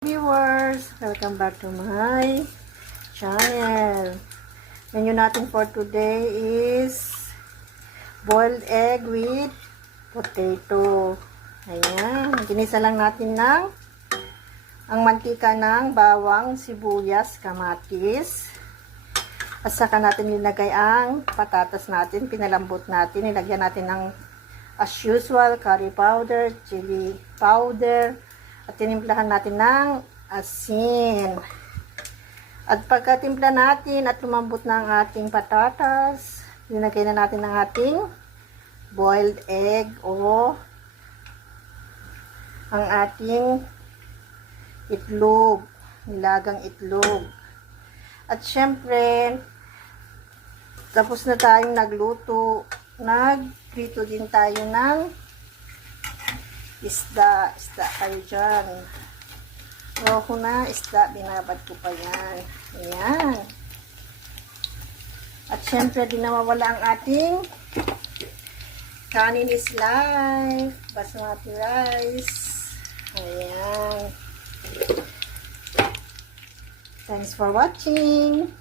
Viewers, welcome back to my channel. Menu natin for today is boiled egg with potato. Ayan, ginisa lang natin ang mantika ng bawang, sibuyas, kamatis. At saka natin nilagay ang patatas natin, pinalambot natin, nilagyan natin ng as usual, curry powder, chili powder, at tinimplahan natin ng asin. At pagkatimpla natin at lumambot na ang ating patatas, linagay na natin ang ating boiled egg o ang ating itlog, nilagang itlog. At syempre, tapos na tayong nagluto, nagprito din tayo ng isda kayo dyan. Roho na isda, binabad ko pa yan. Ayan. At syempre, di na mawala ang ating kanin is life, basmati rice. Ayan. Thanks for watching.